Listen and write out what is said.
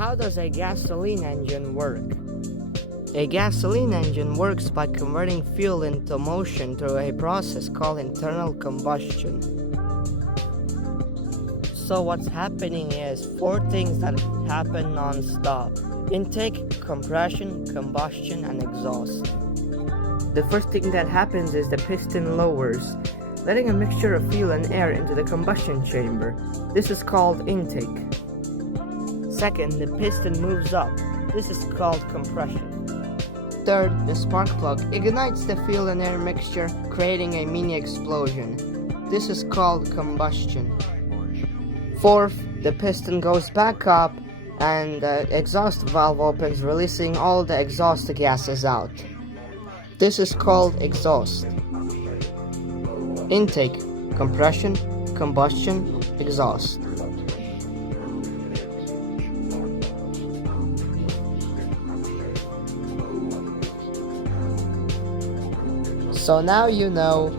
How does a gasoline engine work? A gasoline engine works by converting fuel into motion through a process called internal combustion. So what's happening is four things that happen non-stop: intake, compression, combustion, and exhaust. The first thing that happens is the piston lowers, letting a mixture of fuel and air into the combustion chamber. This is called intake. Second, the piston moves up. This is called compression. Third, the spark plug ignites the fuel and air mixture, creating a mini explosion. This is called combustion. Fourth, the piston goes back up and the exhaust valve opens, releasing all the exhaust gases out. This is called exhaust. Intake, compression, combustion, exhaust. So now you know